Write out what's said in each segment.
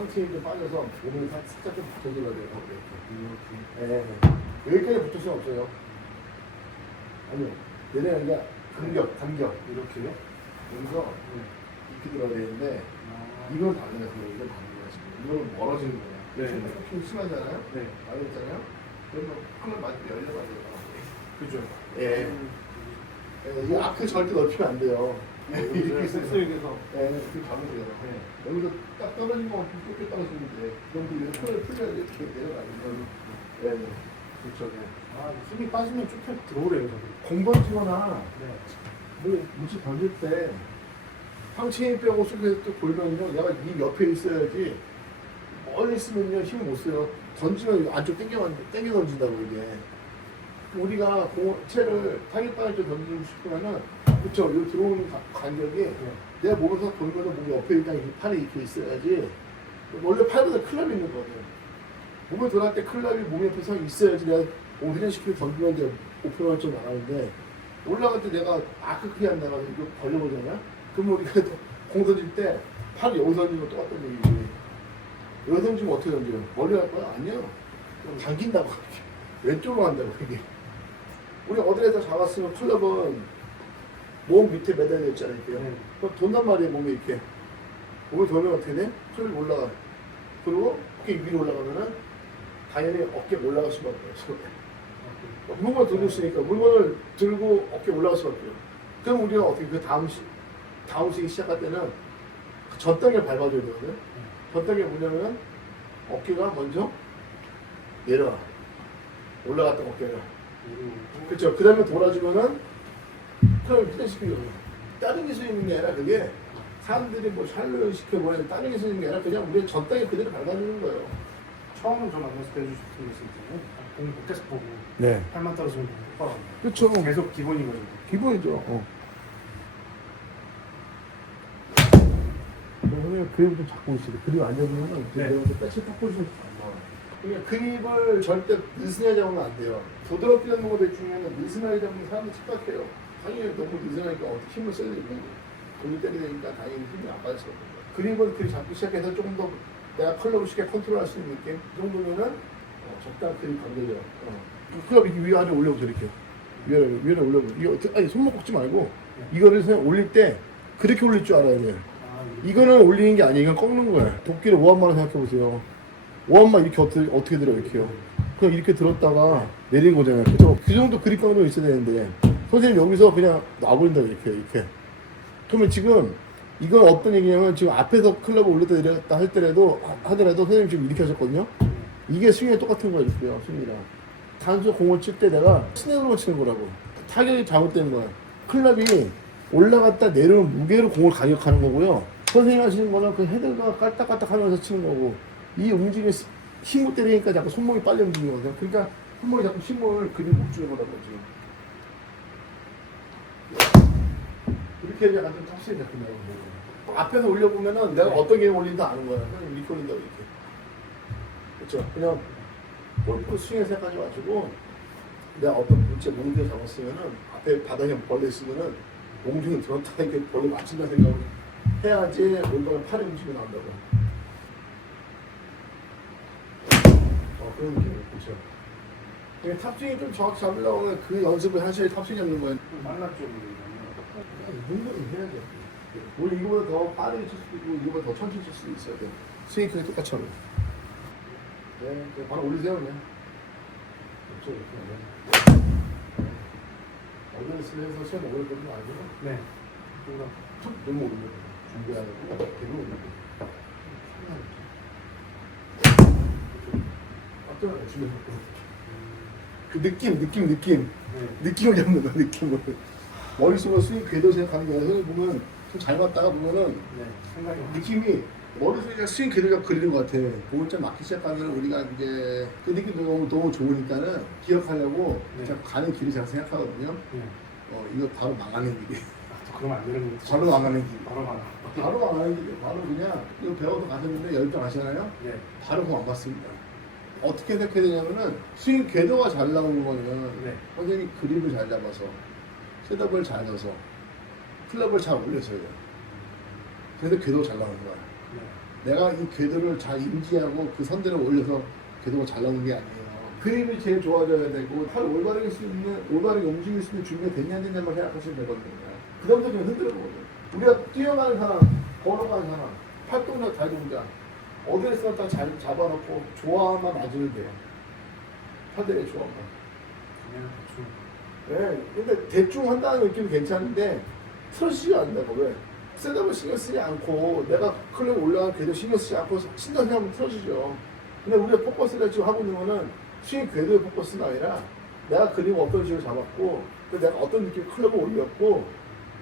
상체에 좀 빠져서 몸을 살- 살짝 좀 붙여줘야 돼요. 이렇게. 이렇게. 네. 여기까지 붙을 수는 없어요. 아니요. 내려가는 게 간격, 간격. 이렇게요? 여기서 네. 이렇게 들어야 되는데 아. 이건 다르네요. 이건 다르네요. 지금 이거는 멀어지는 거예요. 네. 좀 심하잖아요. 네. 알겠잖아요. 그러면 클럽 맞으면 열려가지고. 그죠. 예. 예, 이 앞에 절대 넓히면 안 돼요. 이렇게. 엑스에서. 예, 그렇게 가면 돼요. 네. 여기서 딱 떨어진 거 뚝뚝 떨어지는데 그럼 그 위에 풀을 풀려야 이렇게 내려가는 예, 예. 그렇죠. 예. 아, 힘이 빠지면 쭉 들어오래요, 저기. 공 던지거나 네. 뭐 무치 던질 때 상체 힘 빼고 속에서 또 돌면요 내가 이 옆에 있어야지 멀리 있으면요 힘을 못 써요 던지면 안쪽 당겨 당겨 던진다고 이게 우리가 공 채를 타겟방에 좀 던지고 싶으면은 그쵸 여기 들어오는 가- 간격이 네. 내가 몸에서 돌면은 몸이 옆에 일단 이렇게 팔이 이렇게 있어야지 원래 팔보다 클럽이 있는 거거든 몸에 돌아갈 때 클럽이 몸 옆에 서 있어야지 내가 몸 회전시키고 던지면 이제 오픈을 좀 나가는데 올라갈 때 내가 아크 크게 안 나가서 이거 벌려보잖아? 그럼 우리가 공 던질 때 팔이 여기서 던지면 똑같은 얘기지. 여기 던지면 어떻게 던져요? 멀리 갈 거야? 아니요. 그럼 당긴다고. 왼쪽으로 간다고, 이게. 우리 어디에서 잡았으면 클럽은 몸 밑에 매달려 있잖아요, 이렇게. 네. 그럼 돈단 말이에요, 몸에 이렇게. 몸이 돌면 어떻게 돼? 클럽이 올라가. 그리고 어깨 위로 올라가면은 당연히 어깨 올라갈 수밖에 없어. 물건 들고 있으니까 물건을 들고 어깨 올라갈 수밖에 없어요. 그럼 우리가 어떻게 그 다음 시, 다음 시기 시작할 때는 그 젖단계를 밟아줘야 되거든. 젖단계 뭐냐면은 어깨가 먼저 내려가. 올라갔던 어깨가. 그렇죠. 그 다음에 돌아주면은 휴대시키는 거예요. 다른 기술이 있는 게 아니라 그게 사람들이 뭐 샬로 시켜 뭐야 다른 기술이 있는 게 아니라 그냥 우리 젖단계 그대로 밟아주는 거예요. 처음 전 만났을 때 해주셨던 게 있었잖아요. 공 밖에서 보고 네. 팔만 떨어지면 똑바로. 그렇죠. 계속 기본이거든요. 기본이죠. 어. 선생님 그립을 좀 잡고 있어요. 그립 안 잡으면 네. 내가 빼치 탁 보시면. 그러니까 그립을 절대 느슨하게 잡으면 안 돼요. 부드럽게 잡는 거 중에는 느슨하게 잡으면 사람이 착각해요. 당연히 너무 느슨하니까 어떻게 힘을 써야 되고 공을 때리게 되니까 당연히 힘이 안 받을 수가 없는 거예요. 그립은 그립 잡기 시작해서 조금 더 내가 클럽을 쉽게 컨트롤 할 수 있는 게이 정도면은 어, 적당한 그립 간격이에요. 어. 클럽 이렇게 위아래 올려보세요 이렇게. 위아래 올려보세요. 어떻게- 아니 손목 꺾지 말고 이거를 그냥 올릴 때 그렇게 올릴 줄 알아야 돼요. 아, 이거는 올리는 게 아니에요. 이건 꺾는 거예요. 도끼를 오한마로 생각해 보세요. 오한마 이렇게 어떻게 어떻게 들어 이렇게요. 그냥 이렇게 들었다가 내린 거잖아요. 그죠? 그 정도 그립 강도 있어야 되는데 선생님 여기서 그냥 놔버린다 이렇게 이렇게. 그러면 지금 이건 어떤 얘기냐면 지금 앞에서 클럽을 올렸다 내렸다 할 때라도 하- 하더라도 선생님 지금 이렇게 하셨거든요. 이게 스윙이 똑같은 거예요, 이렇게요, 스윙이랑. 단수 공을 칠 때 내가 스냅으로 치는 거라고. 타격이 잘못된 거야. 클럽이 올라갔다 내려오는 무게로 공을 가격하는 거고요. 선생님 하시는 거는 그 헤드가 깔딱깔딱 하면서 치는 거고, 이 움직임이 스- 힘을 때리니까 자꾸 손목이 빨리 움직이거든요. 그러니까 손목이 자꾸 힘을 그림 못 주는 거라고, 지금. 약간 좀 탑시에 잡힌다고 거예요. 앞에서 올려보면은 내가 어떤 게 올린다 아는 거야. 그냥 이렇게 올린다고, 이렇게. 그렇죠. 그냥 골프 스윙에 생각하셔가지고 내가 어떤 물체 몽둥이 잡았으면은 앞에 바닥에 벌레 있으면은 몽둥이 들었다가 이렇게 벌레 맞춘다 생각을 해야지 올바른 팔의 움직임이 나온다고. 어 그런 느낌이에요. 그렇죠. 탑스윙이 좀 정확히 잡으려고 하면 그 연습을 하셔야 탑스윙 잡는 거예요. 만났죠. 운동을 해야죠. 원래 이거보다 더 빠르게 칠 수도 있고 이거보다 더 천천히 칠 수도 있어야 돼. 스윙 크게 똑같이 하면. 네, 그냥 바로 올리세요 그냥. 그렇죠, 이렇게 하면. 어디를 쓰면서 시험 오래 걸리는 거 아니고 네. 뭔가 툭 너무 오르는 거 준비하는 거 되게 오르는 거. 깜짝 놀랐어요. 그 느낌, 느낌, 느낌. 네. 느낌을 잡는 거야, 느낌을. 머릿속으로 스윙 궤도 생각하는 게 아니라 보면 좀 잘 봤다가 보면은 네. 생각이 느낌이 머릿속에 그냥 스윙 궤도가 그리는 것 같아. 볼좀 맞기 시작하면 우리가 이제 그 느낌이 너무, 너무 좋으니까는 기억하려고 네. 가는 길이 잘 생각하거든요. 네. 어, 이거 바로 망하는 길이. 아, 또 그러면 안 되는 거죠. 바로 망하는 길. 바로 가나. 바로 망하는 길이. 바로 그냥 이거 배워서 가셨는데 열병 하시나요? 네. 바로 그거 안 봤습니다. 어떻게 생각해야 되냐면은 스윙 궤도가 잘 나오는 거는 네. 선생님이 그립을 잘 잡아서 셋업을 잘 넣어서 클럽을 잘 올려서요. 근데 궤도가 잘 나오는 거야. 네. 내가 이 궤도를 잘 인지하고 그 선대를 올려서 궤도가 잘 나오는 게 아니에요. 그림이 제일 좋아져야 되고 팔 올바르게 수 있는 올바르게 움직일 수 있는 준비가 됐냐 안 됐냐만 생각하시면 되거든요. 그다음부터 그냥 흔들어 보거든요. 우리가 뛰어가는 사람, 걸어가는 사람, 팔 동작, 달동작 어디에서 딱잘 잡아놓고 조화만 맞으면 돼요. 팔들의 조화만. 그냥 대충 네, 근데 대충 한다는 느낌이 괜찮은데 틀어지지가 않는다고 왜? 셋업을 신경 쓰지 않고 내가 클럽 올라간 궤도 신경 쓰지 않고 신경 쓰면 틀어지죠. 근데 우리가 포커스를 지금 하고 있는 거는 스윙 궤도의 포커스가 아니라 내가 그림 어떤 식으로 잡았고 그 내가 어떤 느낌 클럽을 올렸고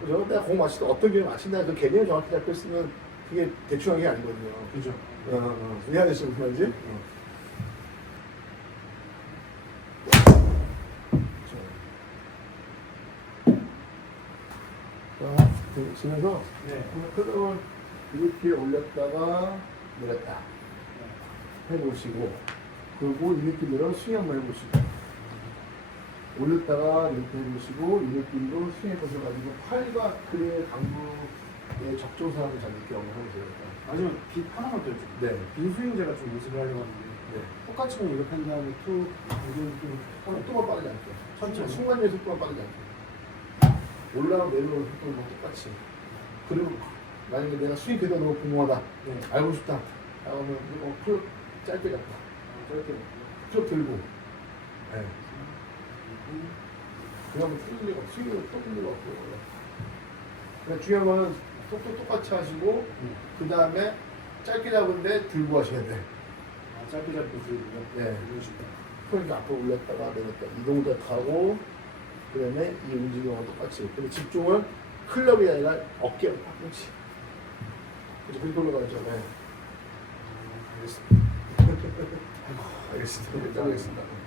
그죠? 내가 공 맞출 때 어떤 개념 맞힌다 그 개념을 정확히 잡고 있으면 그게 대충 한 게 아니거든요. 그죠 어, 어. 이해하시는 말이지? 어. 자, 그, 지면서 네 클럽을 이렇게 올렸다가 내렸다 해보시고 그리고 이 느낌으로 스윙 한번 해보시고 올렸다가 이렇게 해보시고 이 느낌으로 스윙 해보셔가지고 팔과 그의 강도의 적정사항을 잘 느끼게 한번 해보세요. 마지막 빗 하나만 더 해줘 네. 빈 스윙 제가 좀 연습을 하려고 하는데 네. 똑같이 이렇게 한 다음에 툭 이건 좀 속도가 빠르지 않게. 천천히. 순간의 속도가 빠르지 않게. 올라가고 내려오는 속도는 똑같이. 그리고 만약에 내가 궤도 너무 궁금하다. 네. 알고 싶다. 하면 이거 풀 짧게 잡다. 짧게 풀 들고. 네. 그러면 틀릴 리가 또 틀릴 리가 없고. 그러니까 중요한 거는 속도 똑같이 하시고 그 다음에 짧게 잡은데 들고 하셔야 돼. 아, 짧게 짧게 들고 네. 그러니까 앞으로 올렸다가 내렸다 이 동작 하고 그 다음에 이 움직임하고 똑같이 근데 집중을 클럽이 아니라 어깨 팔꿈치 그래서 그렇게 올라가죠. 네. 알겠습니다. 알겠습니다. 알겠습니다